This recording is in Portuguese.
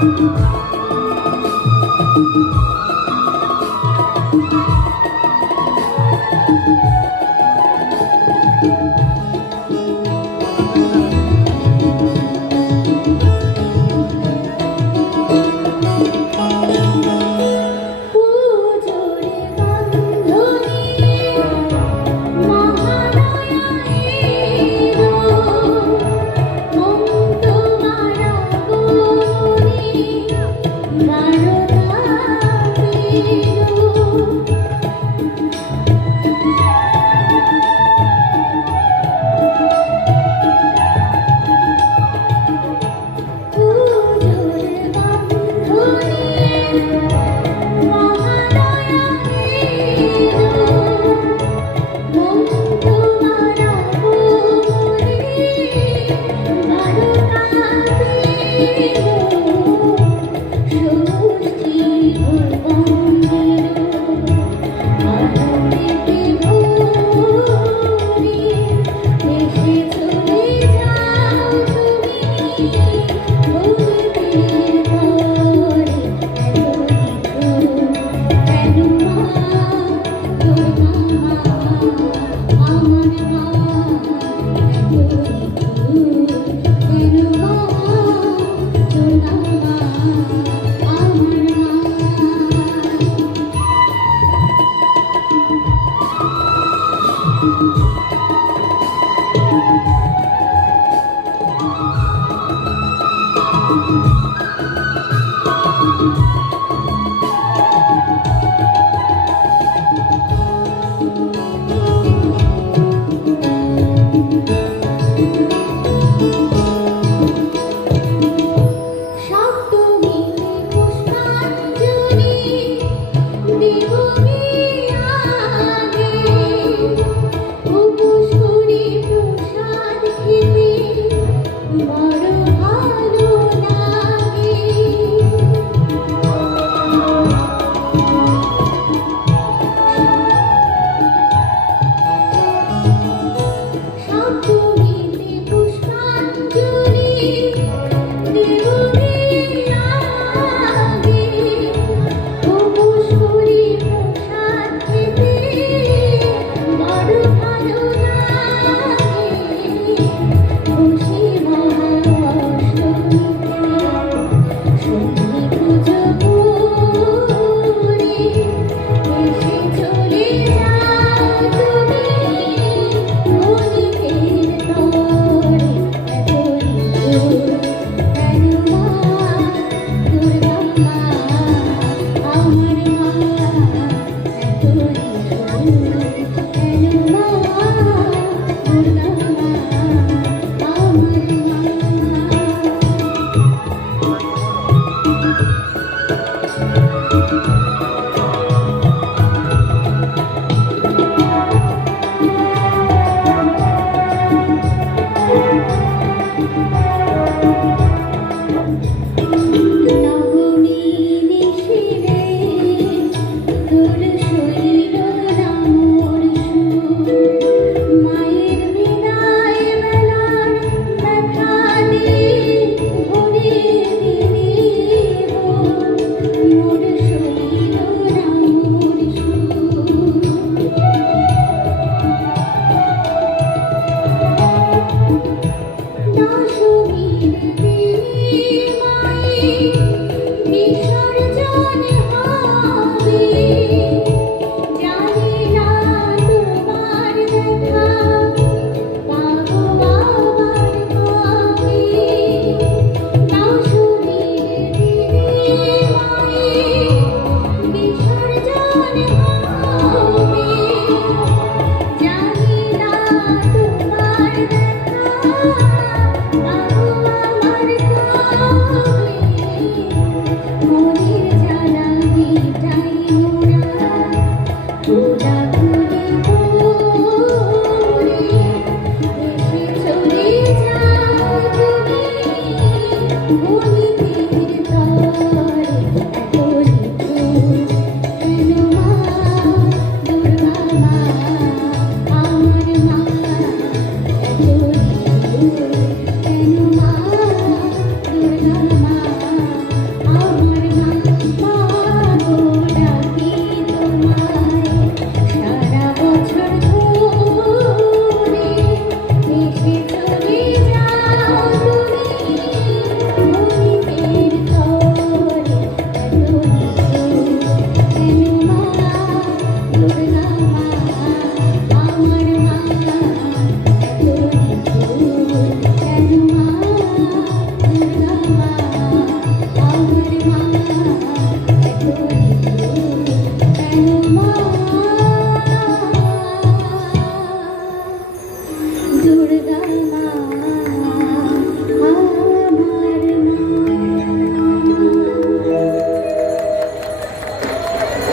Música